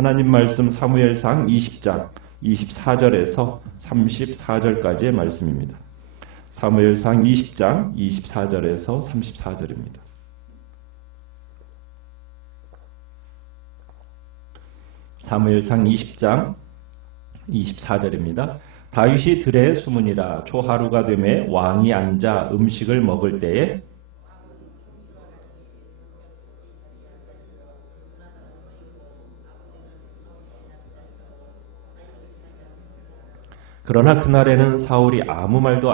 하나님 말씀 사무엘상 20장 24절에서 34절까지의 말씀입니다. 사무엘상 20장 24절에서 34절입니다. 사무엘상 20장 24절입니다. 다윗이 들에 숨으니라. 초하루가 되매 왕이 앉아 음식을 먹을 때에 그러나 그날에는 사울이 아무 말도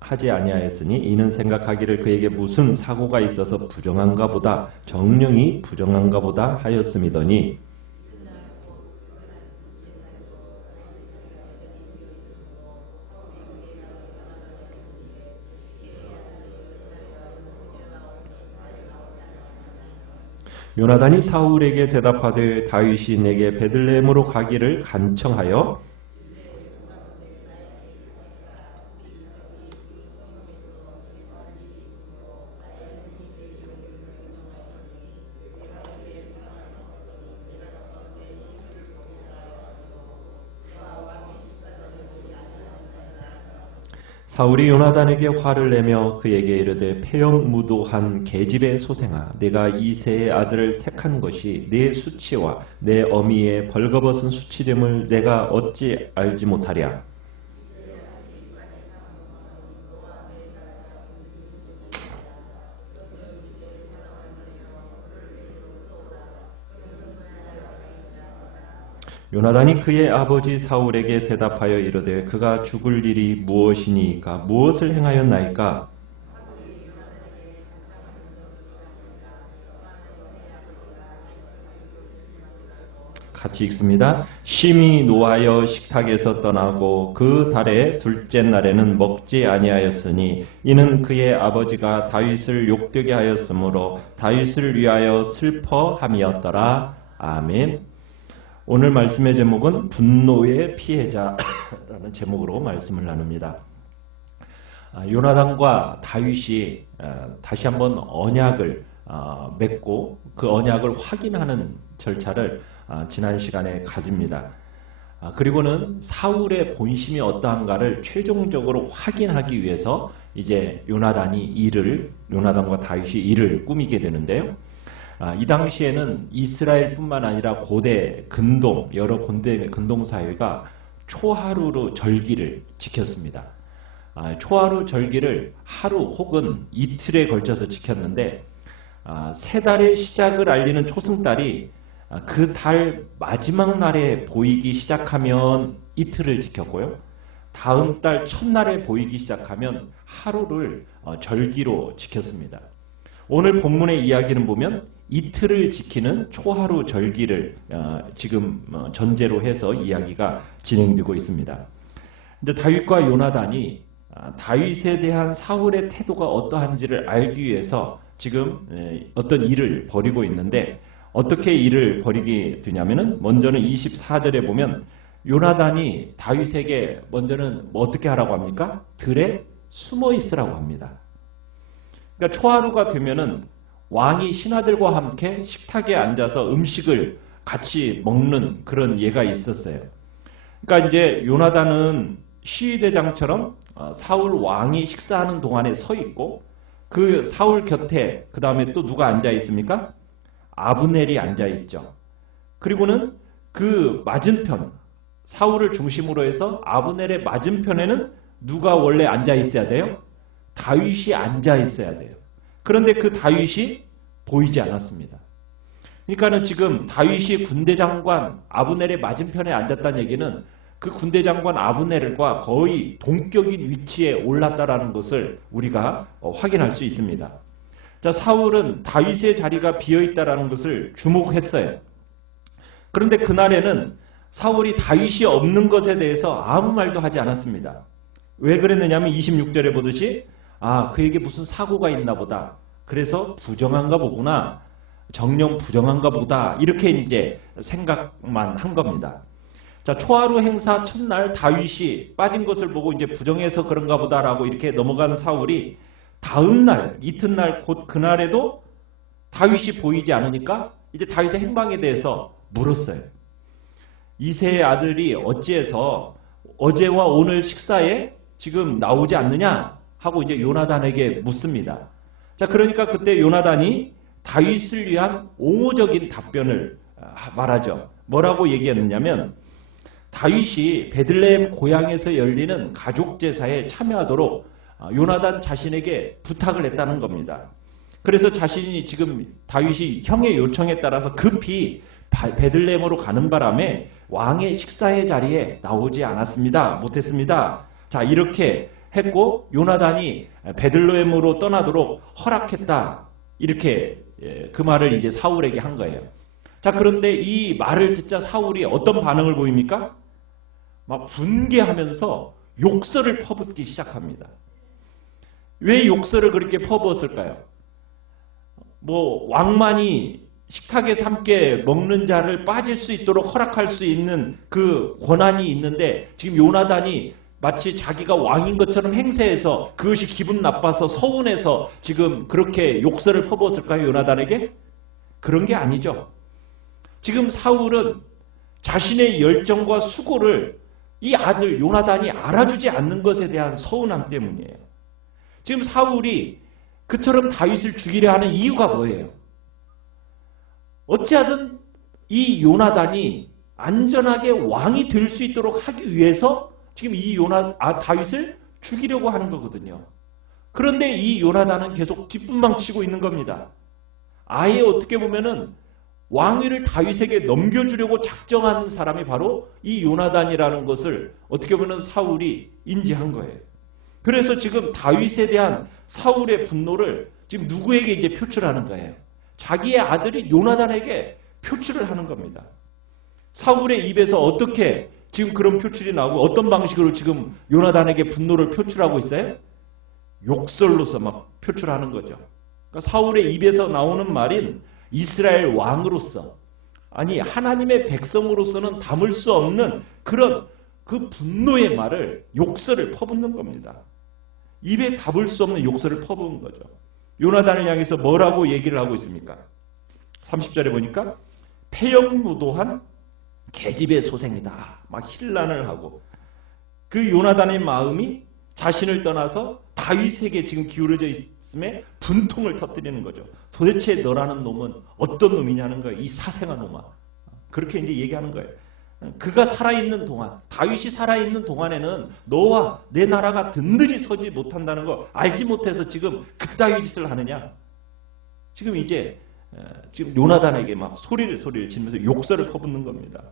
하지 아니하였으니 이는 생각하기를 그에게 무슨 사고가 있어서 부정한가 보다 정령이 부정한가 보다 하였음이더니 요나단이 사울에게 대답하되 다윗이 내게 베들레헴으로 가기를 간청하여 사울이 요나단에게 화를 내며 그에게 이르되 폐역무도한 계집의 소생아, 내가 이새의 아들을 택한 것이 내 수치와 내 어미의 벌거벗은 수치됨을 내가 어찌 알지 못하랴. 요나단이 그의 아버지 사울에게 대답하여 이르되 그가 죽을 일이 무엇이니까 무엇을 행하였나이까? 같이 읽습니다. 심히 노하여 식탁에서 떠나고 그 달의 둘째 날에는 먹지 아니하였으니 이는 그의 아버지가 다윗을 욕되게 하였으므로 다윗을 위하여 슬퍼함이었더라. 아멘. 오늘 말씀의 제목은 분노의 피해자라는 제목으로 말씀을 나눕니다. 요나단과 다윗이 다시 한번 언약을 맺고 그 언약을 확인하는 절차를 지난 시간에 가집니다. 그리고는 사울의 본심이 어떠한가를 최종적으로 확인하기 위해서 이제 요나단과 다윗이 일을 꾸미게 되는데요. 이 당시에는 이스라엘뿐만 아니라 고대 근동 여러 근동 사회가 초하루로 절기를 지켰습니다. 초하루 절기를 하루 혹은 이틀에 걸쳐서 지켰는데 세 달의 시작을 알리는 초승달이 그 달 마지막 날에 보이기 시작하면 이틀을 지켰고요. 다음 달 첫날에 보이기 시작하면 하루를 절기로 지켰습니다. 오늘 본문의 이야기는 보면 이틀을 지키는 초하루 절기를 지금 전제로 해서 이야기가 진행되고 있습니다. 이제 다윗과 요나단이 다윗에 대한 사울의 태도가 어떠한지를 알기 위해서 지금 어떤 일을 벌이고 있는데 어떻게 일을 벌이게 되냐면은 먼저는 24절에 보면 요나단이 다윗에게 먼저는 어떻게 하라고 합니까? 들에 숨어 있으라고 합니다. 그러니까 초하루가 되면은 왕이 신하들과 함께 식탁에 앉아서 음식을 같이 먹는 그런 예가 있었어요. 그러니까 이제 요나단은 시위대장처럼 사울 왕이 식사하는 동안에 서 있고 그 사울 곁에 그 다음에 또 누가 앉아 있습니까? 아브넬이 앉아 있죠. 그리고는 그 맞은편 사울을 중심으로 해서 아브넬의 맞은편에는 누가 원래 앉아 있어야 돼요? 다윗이 앉아 있어야 돼요. 그런데 그 다윗이 보이지 않았습니다. 그러니까는 지금 다윗이 군대 장관 아브넬의 맞은편에 앉았다는 얘기는 그 군대 장관 아브넬과 거의 동격인 위치에 올랐다라는 것을 우리가 확인할 수 있습니다. 자, 사울은 다윗의 자리가 비어 있다라는 것을 주목했어요. 그런데 그날에는 사울이 다윗이 없는 것에 대해서 아무 말도 하지 않았습니다. 왜 그랬느냐면 26절에 보듯이 그에게 무슨 사고가 있나 보다. 그래서 부정한가 보구나. 정령 부정한가 보다. 이렇게 이제 생각만 한 겁니다. 자, 초하루 행사 첫날 다윗이 빠진 것을 보고 이제 부정해서 그런가 보다라고 이렇게 넘어가는 사울이 다음 날, 이튿날 곧 그날에도 다윗이 보이지 않으니까 이제 다윗의 행방에 대해서 물었어요. 이새의 아들이 어찌해서 어제와 오늘 식사에 지금 나오지 않느냐 하고 이제 요나단에게 묻습니다. 자, 그러니까 그때 요나단이 다윗을 위한 옹호적인 답변을 말하죠. 뭐라고 얘기했느냐면 다윗이 베들레헴 고향에서 열리는 가족 제사에 참여하도록 요나단 자신에게 부탁을 했다는 겁니다. 그래서 자신이 지금 다윗이 형의 요청에 따라서 급히 베들레헴으로 가는 바람에 왕의 식사의 자리에 나오지 않았습니다. 못했습니다. 자, 이렇게 했고 요나단이 베들레헴으로 떠나도록 허락했다. 이렇게 그 말을 이제 사울에게 한 거예요. 자, 그런데 이 말을 듣자 사울이 어떤 반응을 보입니까? 막 분개하면서 욕설을 퍼붓기 시작합니다. 왜 욕설을 그렇게 퍼부었을까요? 뭐 왕만이 식탁에서 함께 먹는 자를 빠질 수 있도록 허락할 수 있는 그 권한이 있는데 지금 요나단이 마치 자기가 왕인 것처럼 행세해서 그것이 기분 나빠서 서운해서 지금 그렇게 욕설을 퍼부었을까요? 요나단에게? 그런 게 아니죠. 지금 사울은 자신의 열정과 수고를 이 아들 요나단이 알아주지 않는 것에 대한 서운함 때문이에요. 지금 사울이 그처럼 다윗을 죽이려 하는 이유가 뭐예요? 어찌하든 이 요나단이 안전하게 왕이 될 수 있도록 하기 위해서 지금 이 다윗을 죽이려고 하는 거거든요. 그런데 이 요나단은 계속 뒷분망치고 있는 겁니다. 아예 어떻게 보면은 왕위를 다윗에게 넘겨주려고 작정한 사람이 바로 이 요나단이라는 것을 어떻게 보면 사울이 인지한 거예요. 그래서 지금 다윗에 대한 사울의 분노를 지금 누구에게 이제 표출하는 거예요? 자기의 아들이 요나단에게 표출을 하는 겁니다. 사울의 입에서 어떻게 지금 그런 표출이 나오고 어떤 방식으로 지금 요나단에게 분노를 표출하고 있어요? 욕설로서 막 표출하는 거죠. 그러니까 사울의 입에서 나오는 말인 이스라엘 왕으로서, 아니 하나님의 백성으로서는 담을 수 없는 그런 그 분노의 말을, 욕설을 퍼붓는 겁니다. 입에 담을 수 없는 욕설을 퍼부은 거죠. 요나단을 향해서 뭐라고 얘기를 하고 있습니까? 30절에 보니까 폐역무도한 계집의 소생이다. 막 힐난을 하고, 그 요나단의 마음이 자신을 떠나서 다윗에게 지금 기울어져 있음에 분통을 터뜨리는 거죠. 도대체 너라는 놈은 어떤 놈이냐는 거예요. 이 사생아 놈아. 그렇게 이제 얘기하는 거예요. 그가 살아있는 동안, 다윗이 살아있는 동안에는 너와 내 나라가 든든히 서지 못한다는 거 알지 못해서 지금 그따위 짓을 하느냐. 지금 이제 지금 요나단에게 막 소리를 지르면서 욕설을 퍼붓는 겁니다.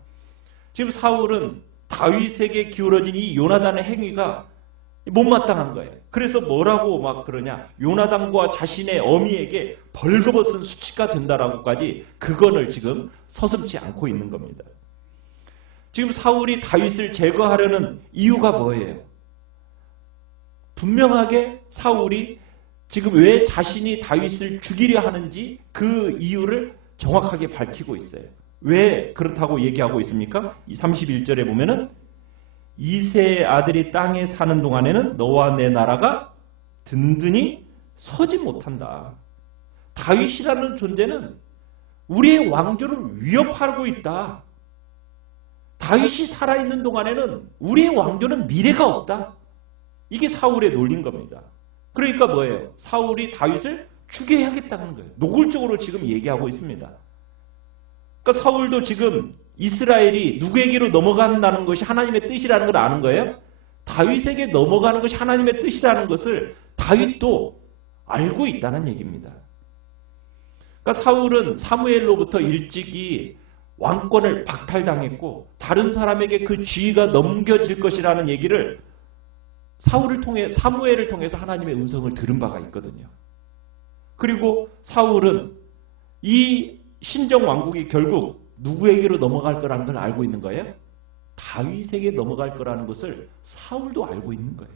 지금 사울은 다윗에게 기울어진 이 요나단의 행위가 못마땅한 거예요. 그래서 뭐라고 막 그러냐. 요나단과 자신의 어미에게 벌거벗은 수치가 된다라고까지 그거를 지금 서슴지 않고 있는 겁니다. 지금 사울이 다윗을 제거하려는 이유가 뭐예요? 분명하게 사울이 지금 왜 자신이 다윗을 죽이려 하는지 그 이유를 정확하게 밝히고 있어요. 왜 그렇다고 얘기하고 있습니까? 이 31절에 보면은 이새의 아들이 땅에 사는 동안에는 너와 내 나라가 든든히 서지 못한다. 다윗이라는 존재는 우리의 왕조를 위협하고 있다. 다윗이 살아있는 동안에는 우리의 왕조는 미래가 없다. 이게 사울의 논리인 겁니다. 그러니까 뭐예요? 사울이 다윗을 죽여야겠다는 거예요. 노골적으로 지금 얘기하고 있습니다. 그러니까 사울도 지금 이스라엘이 누구에게로 넘어간다는 것이 하나님의 뜻이라는 걸 아는 거예요. 다윗에게 넘어가는 것이 하나님의 뜻이라는 것을 다윗도 알고 있다는 얘기입니다. 그러니까 사울은 사무엘로부터 일찍이 왕권을 박탈당했고 다른 사람에게 그 지위가 넘겨질 것이라는 얘기를 사무엘을 통해서 하나님의 음성을 들은 바가 있거든요. 그리고 사울은 이 신정 왕국이 결국 누구에게로 넘어갈 거라는 걸 알고 있는 거예요? 다윗에게 넘어갈 거라는 것을 사울도 알고 있는 거예요.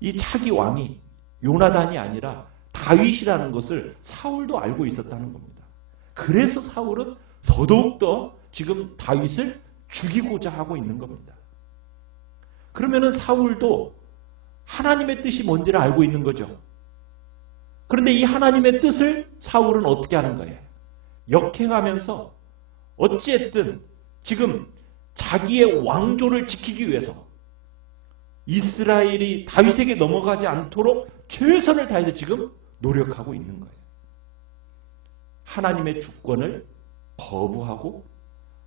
이 차기 왕이 요나단이 아니라 다윗이라는 것을 사울도 알고 있었다는 겁니다. 그래서 사울은 더더욱더 지금 다윗을 죽이고자 하고 있는 겁니다. 그러면은 사울도 하나님의 뜻이 뭔지를 알고 있는 거죠. 그런데 이 하나님의 뜻을 사울은 어떻게 하는 거예요? 역행하면서 어찌했든 지금 자기의 왕조를 지키기 위해서 이스라엘이 다윗에게 넘어가지 않도록 최선을 다해서 지금 노력하고 있는 거예요. 하나님의 주권을 거부하고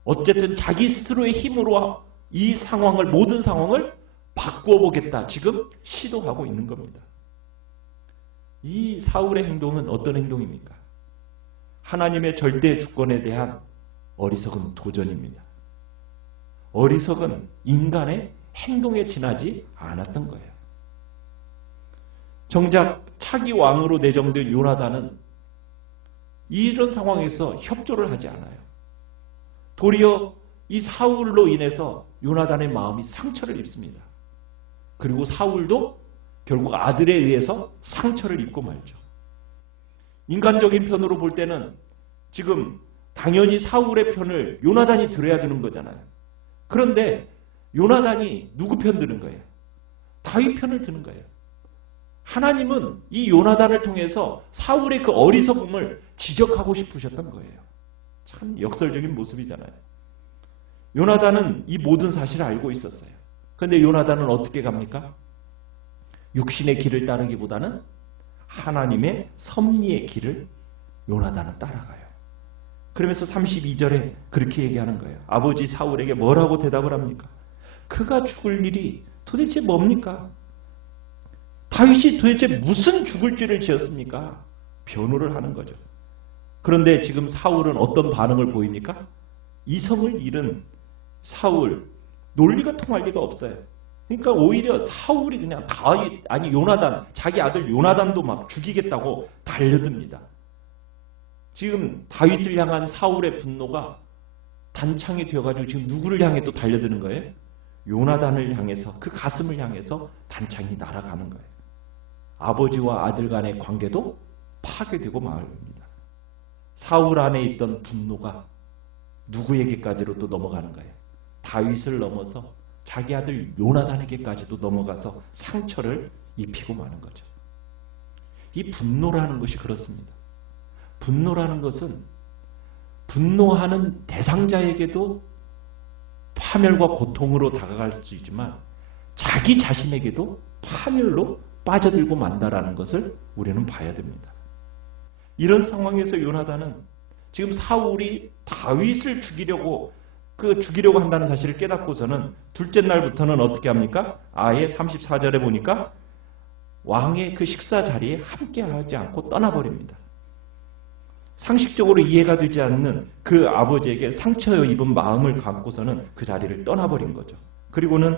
어쨌든 자기 스스로의 힘으로 이 상황을, 모든 상황을 바꾸어 보겠다. 지금 시도하고 있는 겁니다. 이 사울의 행동은 어떤 행동입니까? 하나님의 절대 주권에 대한 어리석은 도전입니다. 어리석은 인간의 행동에 지나지 않았던 거예요. 정작 차기 왕으로 내정된 요나단은 이런 상황에서 협조를 하지 않아요. 도리어 이 사울로 인해서 요나단의 마음이 상처를 입습니다. 그리고 사울도 결국 아들에 의해서 상처를 입고 말죠. 인간적인 편으로 볼 때는 지금 당연히 사울의 편을 요나단이 들어야 되는 거잖아요. 그런데 요나단이 누구 편 드는 거예요? 다윗 편을 드는 거예요. 하나님은 이 요나단을 통해서 사울의 그 어리석음을 지적하고 싶으셨던 거예요. 참 역설적인 모습이잖아요. 요나단은 이 모든 사실을 알고 있었어요. 그런데 요나단은 어떻게 갑니까? 육신의 길을 따르기보다는 하나님의 섭리의 길을 요나단은 따라가요. 그러면서 32절에 그렇게 얘기하는 거예요. 아버지 사울에게 뭐라고 대답을 합니까? 그가 죽을 일이 도대체 뭡니까? 다윗이 도대체 무슨 죽을 죄를 지었습니까? 변호를 하는 거죠. 그런데 지금 사울은 어떤 반응을 보입니까? 이성을 잃은 사울, 논리가 통할 리가 없어요. 그러니까 오히려 사울이 그냥 다윗, 아니 요나단, 자기 아들 요나단도 막 죽이겠다고 달려듭니다. 지금 다윗을 향한 사울의 분노가 단창이 되어가지고 지금 누구를 향해 또 달려드는 거예요? 요나단을 향해서, 그 가슴을 향해서 단창이 날아가는 거예요. 아버지와 아들 간의 관계도 파괴되고 말입니다. 사울 안에 있던 분노가 누구에게까지로 또 넘어가는 거예요? 다윗을 넘어서 자기 아들 요나단에게까지도 넘어가서 상처를 입히고 마는 거죠. 이 분노라는 것이 그렇습니다. 분노라는 것은 분노하는 대상자에게도 파멸과 고통으로 다가갈 수 있지만 자기 자신에게도 파멸로 빠져들고 만다라는 것을 우리는 봐야 됩니다. 이런 상황에서 요나단은 지금 사울이 다윗을 죽이려고 한다는 사실을 깨닫고서는 둘째 날부터는 어떻게 합니까? 아예 34절에 보니까 왕의 그 식사 자리에 함께하지 않고 떠나버립니다. 상식적으로 이해가 되지 않는 그 아버지에게 상처 입은 마음을 갖고서는 그 자리를 떠나버린 거죠. 그리고는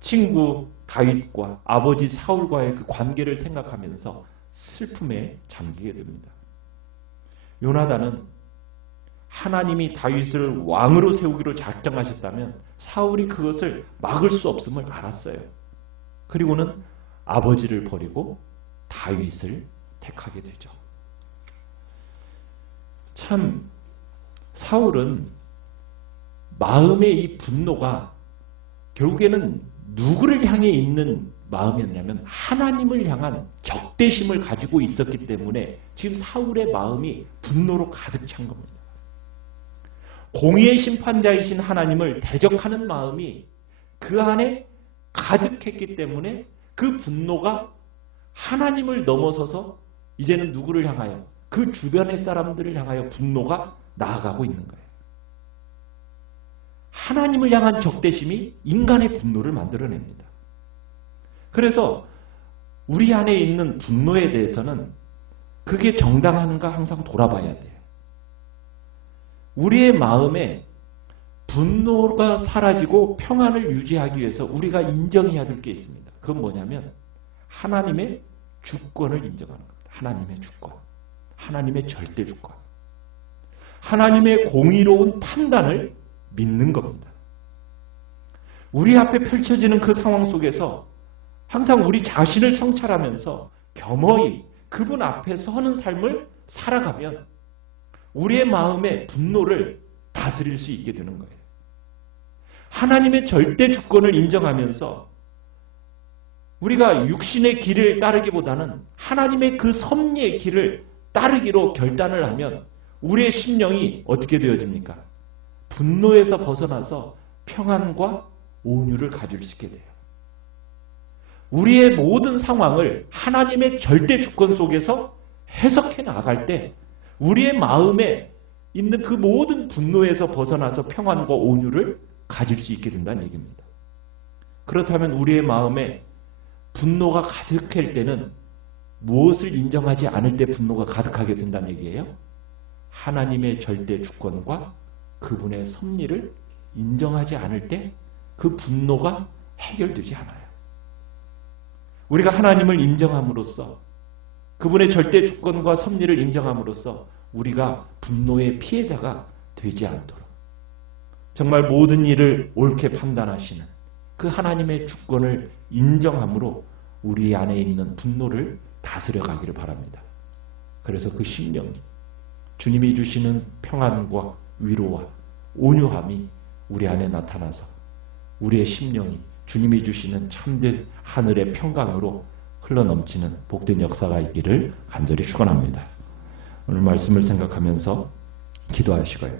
친구 다윗과 아버지 사울과의 그 관계를 생각하면서 슬픔에 잠기게 됩니다. 요나단은 하나님이 다윗을 왕으로 세우기로 작정하셨다면 사울이 그것을 막을 수 없음을 알았어요. 그리고는 아버지를 버리고 다윗을 택하게 되죠. 참 사울은 마음의 이 분노가 결국에는 누구를 향해 있는 마음이었냐면 하나님을 향한 적대심을 가지고 있었기 때문에 지금 사울의 마음이 분노로 가득 찬 겁니다. 공의의 심판자이신 하나님을 대적하는 마음이 그 안에 가득했기 때문에 그 분노가 하나님을 넘어서서 이제는 누구를 향하여? 그 주변의 사람들을 향하여 분노가 나아가고 있는 거예요. 하나님을 향한 적대심이 인간의 분노를 만들어냅니다. 그래서 우리 안에 있는 분노에 대해서는 그게 정당한가 항상 돌아봐야 돼요. 우리의 마음에 분노가 사라지고 평안을 유지하기 위해서 우리가 인정해야 될 게 있습니다. 그건 뭐냐면 하나님의 주권을 인정하는 겁니다. 하나님의 주권. 하나님의 절대 주권. 하나님의 공의로운 판단을 믿는 겁니다. 우리 앞에 펼쳐지는 그 상황 속에서 항상 우리 자신을 성찰하면서 겸허히 그분 앞에 서는 삶을 살아가면 우리의 마음의 분노를 다스릴 수 있게 되는 거예요. 하나님의 절대 주권을 인정하면서 우리가 육신의 길을 따르기보다는 하나님의 그 섭리의 길을 따르기로 결단을 하면 우리의 심령이 어떻게 되어집니까? 분노에서 벗어나서 평안과 온유를 가질 수 있게 돼요. 우리의 모든 상황을 하나님의 절대 주권 속에서 해석해 나갈 때 우리의 마음에 있는 그 모든 분노에서 벗어나서 평안과 온유를 가질 수 있게 된다는 얘기입니다. 그렇다면 우리의 마음에 분노가 가득할 때는 무엇을 인정하지 않을 때 분노가 가득하게 된다는 얘기예요? 하나님의 절대 주권과 그분의 섭리를 인정하지 않을 때 그 분노가 해결되지 않아요. 우리가 하나님을 인정함으로써 그분의 절대 주권과 섭리를 인정함으로써 우리가 분노의 피해자가 되지 않도록 정말 모든 일을 옳게 판단하시는 그 하나님의 주권을 인정함으로 우리 안에 있는 분노를 다스려 가기를 바랍니다. 그래서 그 심령이 주님이 주시는 평안과 위로와 온유함이 우리 안에 나타나서 우리의 심령이 주님이 주시는 참된 하늘의 평강으로 흘러넘치는 복된 역사가 있기를 간절히 축원합니다. 오늘 말씀을 생각하면서 기도하시고요.